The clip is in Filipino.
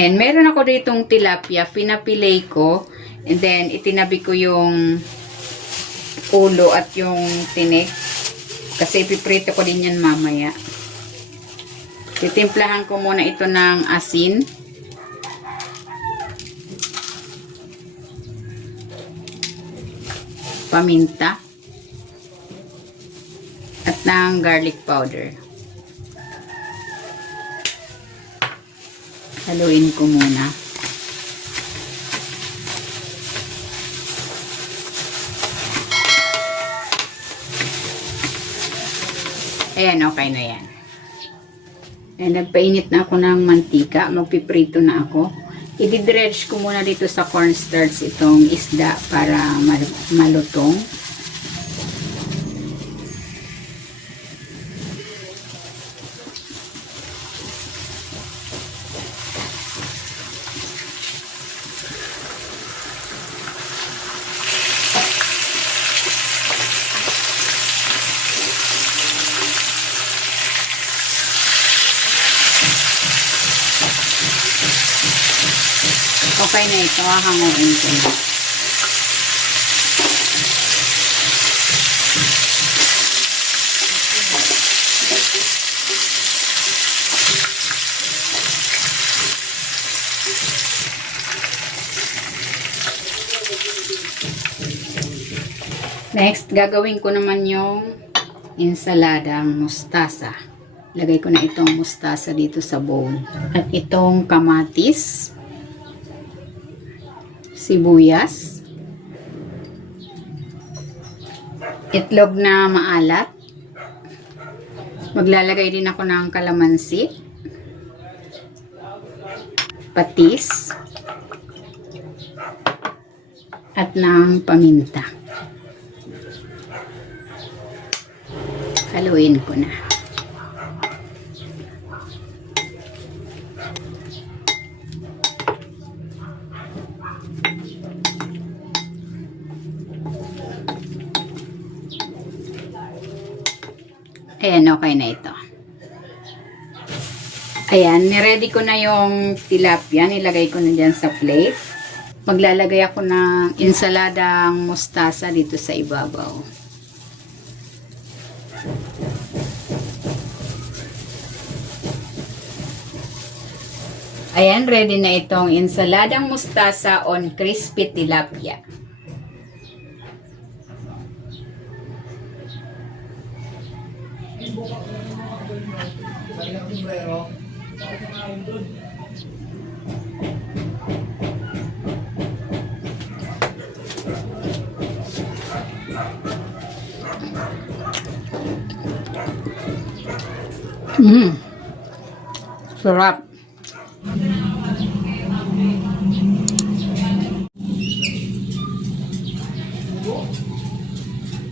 And meron ako ditong tilapia, pinapilay ko. And then, itinabi ko yung ulo at yung tinik. Kasi ipiprito ko din yan mamaya. Titimplahan ko muna ito ng asin. Paminta. At ng garlic powder. Haluin ko muna. Ayan, okay na yan. And nagpainit na ako ng mantika. Magpiprito na ako. I-dredge ko muna dito sa cornstarch itong isda para malutong. Okay na ito, hahanguin ko na. Next, gagawin ko naman yung ensaladang mustasa. Lagay ko na itong mustasa dito sa bowl. At itong kamatis, sibuyas, itlog na maalat, maglalagay din ako ng kalamansi, patis, at ng paminta. Haluin ko na. Ayan, okay na ito. Ayan, niready ko na yung tilapia. Nilagay ko na dyan sa plate. Maglalagay ako ng ensaladang mustasa dito sa ibabaw. Ayan, ready na itong ensaladang mustasa on crispy tilapia. Sarap.